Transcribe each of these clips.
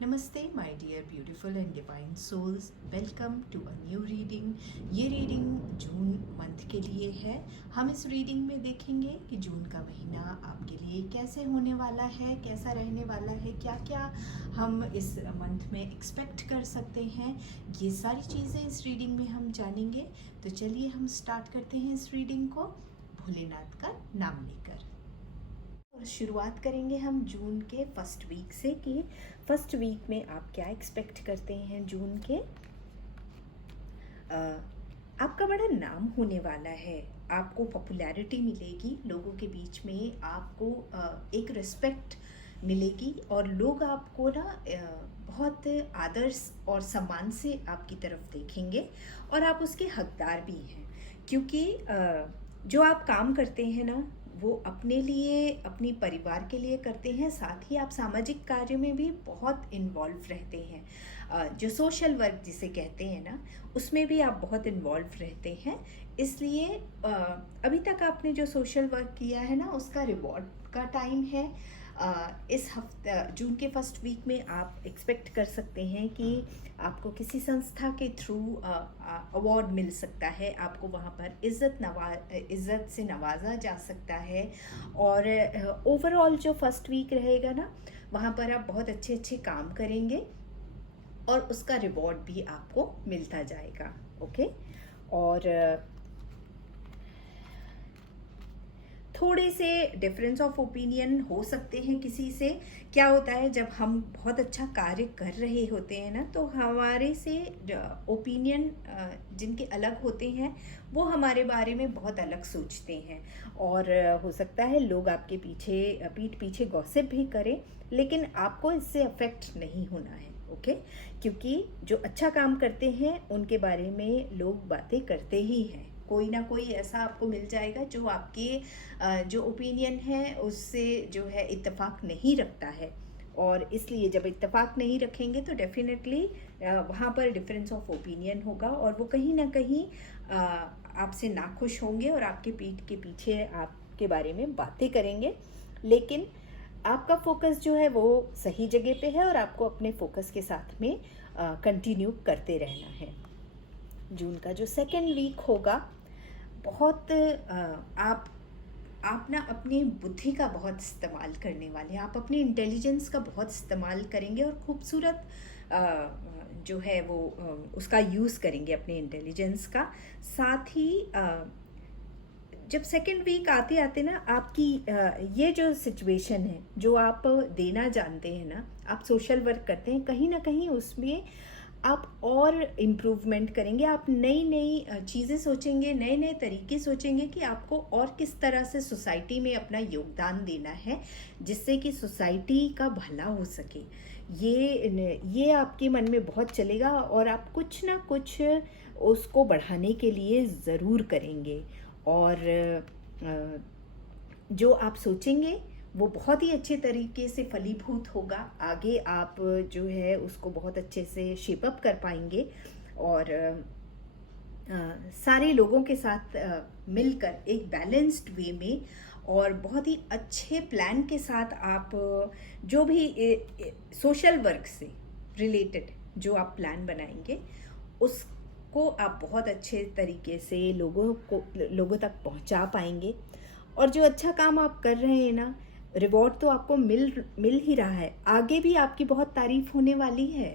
नमस्ते my dear beautiful and divine souls, welcome to a new reading. ये reading June month के लिए है। हम इस रीडिंग में देखेंगे कि जून का महीना आपके लिए कैसे होने वाला है, कैसा रहने वाला है, क्या क्या हम इस मंथ में एक्सपेक्ट कर सकते हैं। ये सारी चीज़ें इस रीडिंग में हम जानेंगे। तो चलिए हम स्टार्ट करते हैं इस रीडिंग को भोलेनाथ का नाम लेकर। और शुरुआत करेंगे हम जून के फर्स्ट वीक से कि फर्स्ट वीक में आप क्या एक्सपेक्ट करते हैं जून के। आपका बड़ा नाम होने वाला है, आपको पॉपुलैरिटी मिलेगी, लोगों के बीच में आपको एक रिस्पेक्ट मिलेगी और लोग आपको ना बहुत आदर और सम्मान से आपकी तरफ देखेंगे और आप उसके हकदार भी हैं, क्योंकि जो आप काम करते हैं ना वो अपने लिए, अपनी परिवार के लिए करते हैं, साथ ही आप सामाजिक कार्य में भी बहुत इन्वॉल्व रहते हैं। जो सोशल वर्क जिसे कहते हैं ना, उसमें भी आप बहुत इन्वॉल्व रहते हैं। इसलिए अभी तक आपने जो सोशल वर्क किया है ना, उसका रिवॉर्ड का टाइम है। इस हफ्ते जून के फर्स्ट वीक में आप एक्सपेक्ट कर सकते हैं कि आपको किसी संस्था के थ्रू अवार्ड मिल सकता है, आपको वहाँ पर इज़्ज़त से नवाजा जा सकता है। और ओवरऑल जो फर्स्ट वीक रहेगा ना, वहाँ पर आप बहुत अच्छे अच्छे काम करेंगे और उसका रिवॉर्ड भी आपको मिलता जाएगा। ओके। और थोड़े से डिफरेंस ऑफ ओपिनियन हो सकते हैं किसी से। क्या होता है, जब हम बहुत अच्छा कार्य कर रहे होते हैं ना, तो हमारे से ओपिनियन जिनके अलग होते हैं वो हमारे बारे में बहुत अलग सोचते हैं। और हो सकता है लोग आपके पीठ पीछे गॉसिप भी करें, लेकिन आपको इससे अफेक्ट नहीं होना है। ओके। क्योंकि जो अच्छा काम करते हैं उनके बारे में लोग बातें करते ही हैं। कोई ना कोई ऐसा आपको मिल जाएगा जो आपके जो ओपिनियन है उससे जो है इत्तेफाक नहीं रखता है। और इसलिए जब इत्तेफाक नहीं रखेंगे तो डेफिनेटली वहाँ पर डिफरेंस ऑफ ओपिनियन होगा और वो कहीं ना कहीं आपसे नाखुश होंगे और आपके पीठ के पीछे आपके बारे में बातें करेंगे। लेकिन आपका फोकस जो है वो सही जगह पे है और आपको अपने फोकस के साथ में कंटिन्यू करते रहना है। जून का जो सेकेंड वीक होगा, बहुत आप ना अपनी बुद्धि का बहुत इस्तेमाल करने वाले हैं, आप अपनी इंटेलिजेंस का बहुत इस्तेमाल करेंगे और खूबसूरत जो है वो उसका यूज़ करेंगे अपने इंटेलिजेंस का। साथ ही जब सेकेंड वीक आते आते ना आपकी ये जो सिचुएशन है जो आप देना जानते हैं ना, आप सोशल वर्क करते हैं, कहीं ना कहीं उसमें आप और इम्प्रूवमेंट करेंगे। आप नई नई चीज़ें सोचेंगे, नए नए तरीके सोचेंगे कि आपको और किस तरह से सोसाइटी में अपना योगदान देना है जिससे कि सोसाइटी का भला हो सके। ये आपके मन में बहुत चलेगा और आप कुछ ना कुछ उसको बढ़ाने के लिए ज़रूर करेंगे। और जो आप सोचेंगे वो बहुत ही अच्छे तरीके से फलीभूत होगा। आगे आप जो है उसको बहुत अच्छे से शेप अप कर पाएंगे और सारे लोगों के साथ मिलकर एक बैलेंस्ड वे में और बहुत ही अच्छे प्लान के साथ आप जो भी सोशल वर्क से रिलेटेड जो आप प्लान बनाएंगे उसको आप बहुत अच्छे तरीके से लोगों तक पहुंचा पाएंगे। और जो अच्छा काम आप कर रहे हैं ना, रिवॉर्ड तो आपको मिल ही रहा है, आगे भी आपकी बहुत तारीफ होने वाली है।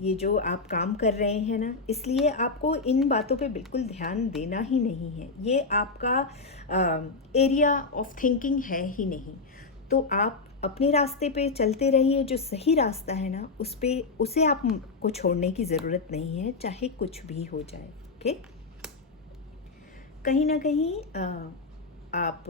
ये जो आप काम कर रहे हैं ना, इसलिए आपको इन बातों पे बिल्कुल ध्यान देना ही नहीं है। ये आपका एरिया ऑफ थिंकिंग है ही नहीं। तो आप अपने रास्ते पे चलते रहिए, जो सही रास्ता है ना उसे आपको छोड़ने की ज़रूरत नहीं है, चाहे कुछ भी हो जाए। ओके। कहीं ना कहीं आप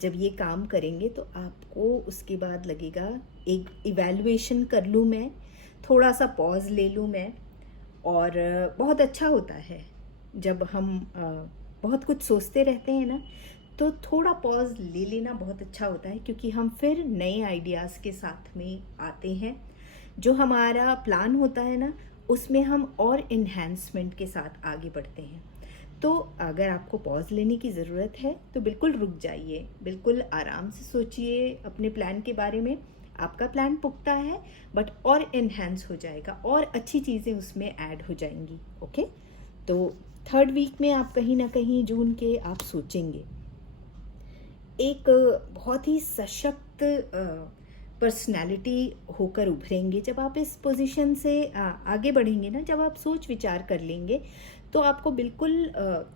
जब ये काम करेंगे तो आपको उसके बाद लगेगा एक इवैल्यूएशन कर लूँ मैं, थोड़ा सा पॉज ले लूँ मैं। और बहुत अच्छा होता है जब हम बहुत कुछ सोचते रहते हैं ना, तो थोड़ा पॉज ले लेना बहुत अच्छा होता है, क्योंकि हम फिर नए आइडियाज़ के साथ में आते हैं। जो हमारा प्लान होता है ना, उसमें हम और इन्हेंसमेंट के साथ आगे बढ़ते हैं। तो अगर आपको पॉज लेने की ज़रूरत है तो बिल्कुल रुक जाइए, बिल्कुल आराम से सोचिए अपने प्लान के बारे में। आपका प्लान पुख्ता है, बट और एनहेंस हो जाएगा और अच्छी चीज़ें उसमें ऐड हो जाएंगी। ओके, तो 3rd वीक में आप कहीं ना कहीं जून के आप सोचेंगे एक बहुत ही सशक्त पर्सनालिटी होकर उभरेंगे। जब आप इस पोजीशन से आगे बढ़ेंगे ना, जब आप सोच विचार कर लेंगे, तो आपको बिल्कुल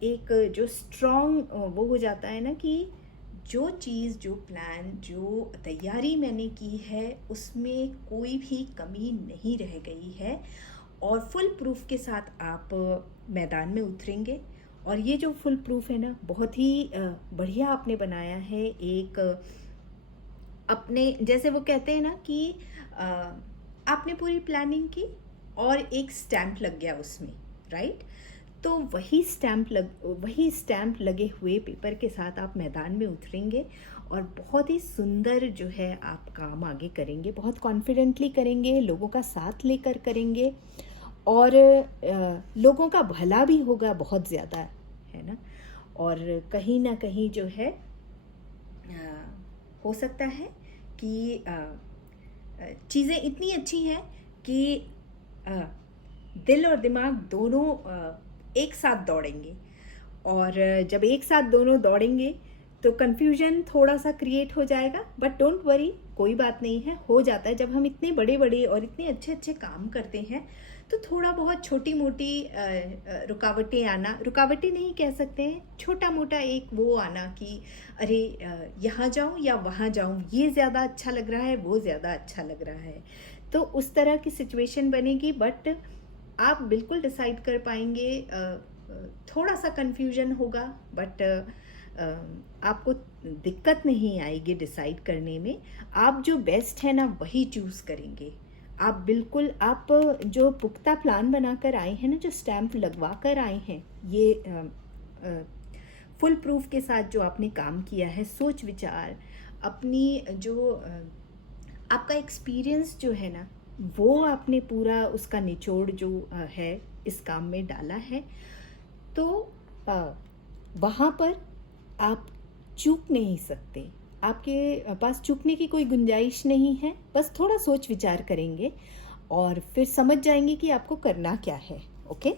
एक जो स्ट्रॉन्ग वो हो जाता है ना कि जो चीज़, जो प्लान, जो तैयारी मैंने की है उसमें कोई भी कमी नहीं रह गई है, और फुल प्रूफ के साथ आप मैदान में उतरेंगे। और ये जो फुल प्रूफ है ना, बहुत ही बढ़िया आपने बनाया है। एक अपने जैसे वो कहते हैं ना कि आपने पूरी प्लानिंग की और एक स्टैम्प लग गया उसमें, राइट? तो वही स्टैम्प लगे हुए पेपर के साथ आप मैदान में उतरेंगे और बहुत ही सुंदर जो है आप काम आगे करेंगे, बहुत कॉन्फिडेंटली करेंगे, लोगों का साथ लेकर करेंगे, और लोगों का भला भी होगा बहुत ज़्यादा, है ना? और कहीं ना कहीं जो है हो सकता है कि चीज़ें इतनी अच्छी हैं कि दिल और दिमाग दोनों एक साथ दौड़ेंगे, और जब एक साथ दोनों दौड़ेंगे तो कन्फ्यूजन थोड़ा सा क्रिएट हो जाएगा, बट डोंट वरी, कोई बात नहीं है, हो जाता है। जब हम इतने बड़े बड़े और इतने अच्छे अच्छे काम करते हैं तो थोड़ा बहुत छोटी मोटी रुकावटें आना, रुकावटें नहीं कह सकते हैं, छोटा मोटा एक वो आना कि अरे यहाँ जाऊँ या वहाँ जाऊँ, ये ज़्यादा अच्छा लग रहा है, वो ज़्यादा अच्छा लग रहा है, तो उस तरह की सिचुएशन बनेगी। बट आप बिल्कुल डिसाइड कर पाएंगे। थोड़ा सा कन्फ्यूजन होगा, बट आपको दिक्कत नहीं आएगी डिसाइड करने में। आप जो बेस्ट है ना वही चूज़ करेंगे। आप बिल्कुल, आप जो पुख्ता प्लान बनाकर आए हैं ना, जो स्टैम्प लगवा कर आए हैं, ये फुल प्रूफ के साथ जो आपने काम किया है, सोच विचार, अपनी जो आपका एक्सपीरियंस जो है ना, वो आपने पूरा उसका निचोड़ जो है इस काम में डाला है, तो वहाँ पर आप चूक नहीं सकते। आपके पास चूकने की कोई गुंजाइश नहीं है। बस थोड़ा सोच विचार करेंगे और फिर समझ जाएंगे कि आपको करना क्या है। ओके,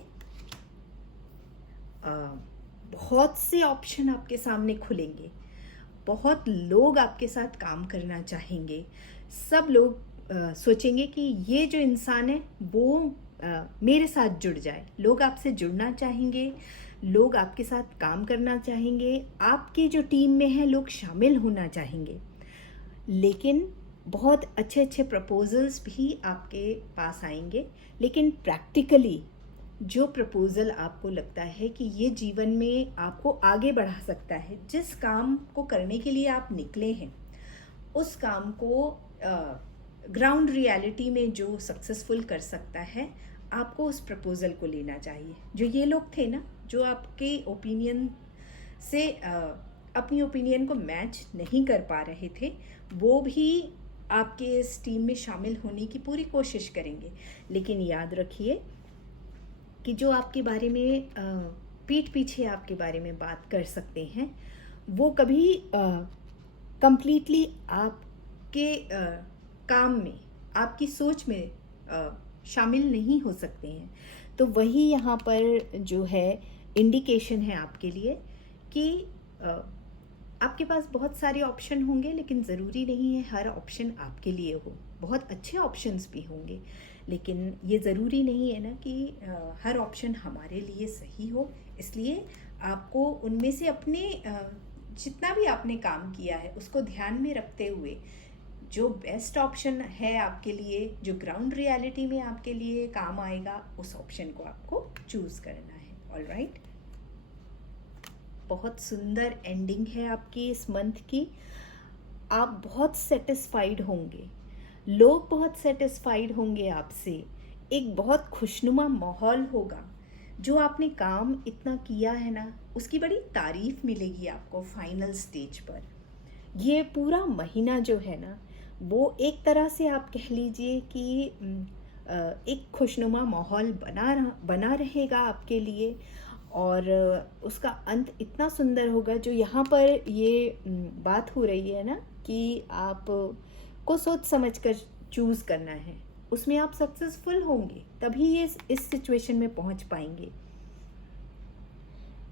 बहुत से ऑप्शन आपके सामने खुलेंगे, बहुत लोग आपके साथ काम करना चाहेंगे, सब लोग सोचेंगे कि ये जो इंसान है वो मेरे साथ जुड़ जाए। लोग आपसे जुड़ना चाहेंगे, लोग आपके साथ काम करना चाहेंगे, आपकी जो टीम में है लोग शामिल होना चाहेंगे। लेकिन बहुत अच्छे अच्छे प्रपोजल्स भी आपके पास आएंगे, लेकिन प्रैक्टिकली जो प्रपोज़ल आपको लगता है कि ये जीवन में आपको आगे बढ़ा सकता है, जिस काम को करने के लिए आप निकले हैं, उस काम को ग्राउंड रियलिटी में जो सक्सेसफुल कर सकता है, आपको उस प्रपोज़ल को लेना चाहिए। जो ये लोग थे ना, जो आपके ओपिनियन से अपनी ओपिनियन को मैच नहीं कर पा रहे थे, वो भी आपके इस टीम में शामिल होने की पूरी कोशिश करेंगे। लेकिन याद रखिए कि जो आपके बारे में पीठ पीछे आपके बारे में बात कर सकते हैं, वो कभी कंप्लीटली आपके काम में, आपकी सोच में शामिल नहीं हो सकते हैं। तो वही यहाँ पर जो है इंडिकेशन है आपके लिए कि आपके पास बहुत सारे ऑप्शन होंगे, लेकिन ज़रूरी नहीं है हर ऑप्शन आपके लिए हो। बहुत अच्छे ऑप्शंस भी होंगे, लेकिन ये ज़रूरी नहीं है ना कि हर ऑप्शन हमारे लिए सही हो। इसलिए आपको उनमें से अपने जितना भी आपने काम किया है उसको ध्यान में रखते हुए जो बेस्ट ऑप्शन है आपके लिए, जो ग्राउंड रियलिटी में आपके लिए काम आएगा, उस ऑप्शन को आपको चूज़ करना है। ऑलराइट, बहुत सुंदर एंडिंग है आपकी इस मंथ की। आप बहुत सेटिस्फाइड होंगे, लोग बहुत सेटिस्फाइड होंगे आपसे, एक बहुत खुशनुमा माहौल होगा। जो आपने काम इतना किया है ना, उसकी बड़ी तारीफ मिलेगी आपको फाइनल स्टेज पर। ये पूरा महीना जो है ना, वो एक तरह से आप कह लीजिए कि एक खुशनुमा माहौल बना रहेगा आपके लिए, और उसका अंत इतना सुंदर होगा। जो यहाँ पर ये बात हो रही है ना कि आप को सोच समझ कर चूज़ करना है, उसमें आप सक्सेसफुल होंगे, तभी ये इस सिचुएशन में पहुंच पाएंगे।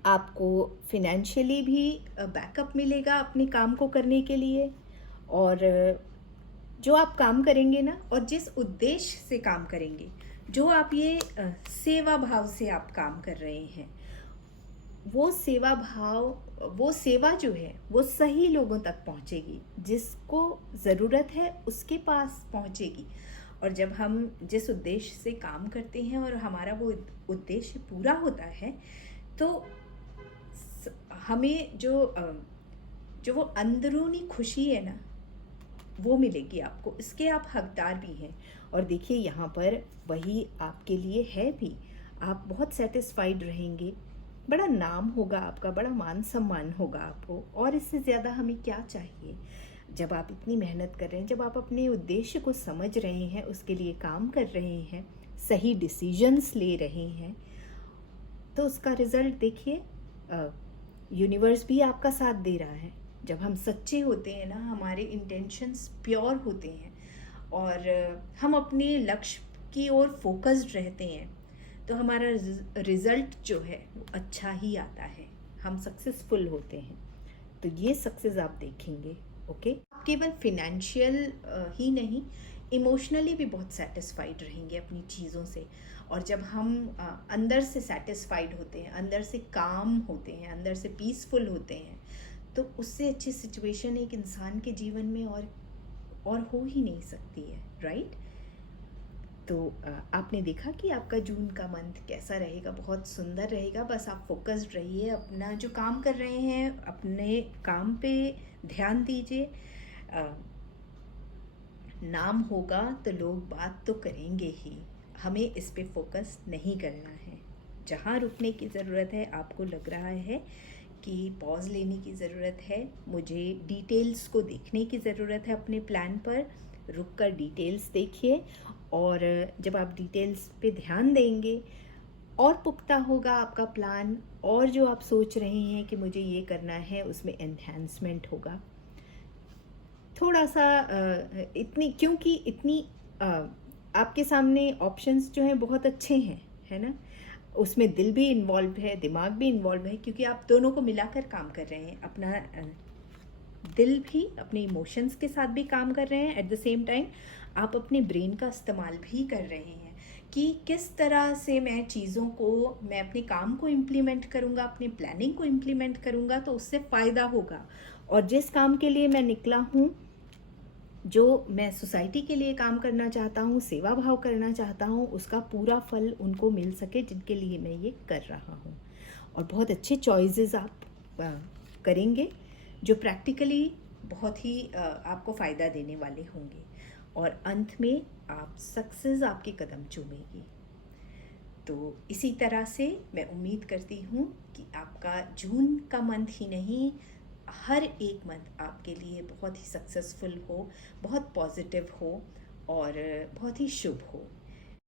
आपको फिनेंशियली भी बैकअप मिलेगा अपने काम को करने के लिए, और जो आप काम करेंगे ना, और जिस उद्देश्य से काम करेंगे, जो आप ये सेवा भाव से आप काम कर रहे हैं, वो सेवा भाव, वो सेवा जो है वो सही लोगों तक पहुंचेगी, जिसको ज़रूरत है उसके पास पहुंचेगी। और जब हम जिस उद्देश्य से काम करते हैं और हमारा वो उद्देश्य पूरा होता है, तो हमें जो वो अंदरूनी खुशी है ना, वो मिलेगी आपको, इसके आप हकदार भी हैं। और देखिए यहाँ पर वही आपके लिए है भी, आप बहुत सेटिस्फाइड रहेंगे, बड़ा नाम होगा आपका, बड़ा मान सम्मान होगा आपको, और इससे ज़्यादा हमें क्या चाहिए। जब आप इतनी मेहनत कर रहे हैं, जब आप अपने उद्देश्य को समझ रहे हैं, उसके लिए काम कर रहे हैं, सही डिसीजंस ले रहे हैं, तो उसका रिज़ल्ट देखिए, यूनिवर्स भी आपका साथ दे रहा है। जब हम सच्चे होते हैं ना, हमारे इंटेंशंस प्योर होते हैं, और हम अपने लक्ष्य की ओर फोकस्ड रहते हैं, तो हमारा रिज़ल्ट जो है वो अच्छा ही आता है, हम सक्सेसफुल होते हैं। तो ये सक्सेस आप देखेंगे। ओके, आप केवल फिनेंशियल ही नहीं, इमोशनली भी बहुत सेटिस्फाइड रहेंगे अपनी चीज़ों से। और जब हम अंदर से सेटिस्फाइड होते हैं, अंदर से काम होते हैं, अंदर से पीसफुल होते हैं, तो उससे अच्छी सिचुएशन एक इंसान के जीवन में और हो ही नहीं सकती है, राइट। तो आपने देखा कि आपका जून का मंथ कैसा रहेगा, बहुत सुंदर रहेगा। बस आप फोकस्ड रहिए, अपना जो काम कर रहे हैं अपने काम पे ध्यान दीजिए। नाम होगा तो लोग बात तो करेंगे ही, हमें इस पे फोकस नहीं करना है। जहाँ रुकने की ज़रूरत है, आपको लग रहा है कि पॉज लेने की ज़रूरत है, मुझे डिटेल्स को देखने की ज़रूरत है अपने प्लान पर, रुक कर डिटेल्स देखिए। और जब आप डिटेल्स पे ध्यान देंगे, और पुख्ता होगा आपका प्लान, और जो आप सोच रहे हैं कि मुझे ये करना है, उसमें एनहांसमेंट होगा थोड़ा सा। क्योंकि इतनी आपके सामने ऑप्शंस जो हैं बहुत अच्छे हैं, है ना। उसमें दिल भी इन्वॉल्व है, दिमाग भी इन्वॉल्व है, क्योंकि आप दोनों को मिलाकर काम कर रहे हैं। अपना दिल भी अपने इमोशंस के साथ भी काम कर रहे हैं, एट द सेम टाइम आप अपने ब्रेन का इस्तेमाल भी कर रहे हैं कि किस तरह से मैं चीज़ों को, मैं अपने काम को इम्प्लीमेंट करूँगा, अपनी प्लानिंग को इम्प्लीमेंट करूँगा, तो उससे फ़ायदा होगा। और जिस काम के लिए मैं निकला हूँ, जो मैं सोसाइटी के लिए काम करना चाहता हूँ, सेवा भाव करना चाहता हूँ, उसका पूरा फल उनको मिल सके जिनके लिए मैं ये कर रहा हूँ। और बहुत अच्छे चॉइसेस आप करेंगे, जो प्रैक्टिकली बहुत ही आपको फ़ायदा देने वाले होंगे, और अंत में आप सक्सेस आपके कदम चूमेगी। तो इसी तरह से मैं उम्मीद करती हूँ कि आपका जून का मंथ ही नहीं, हर एक मंथ आपके लिए बहुत ही सक्सेसफुल हो, बहुत पॉजिटिव हो, और बहुत ही शुभ हो।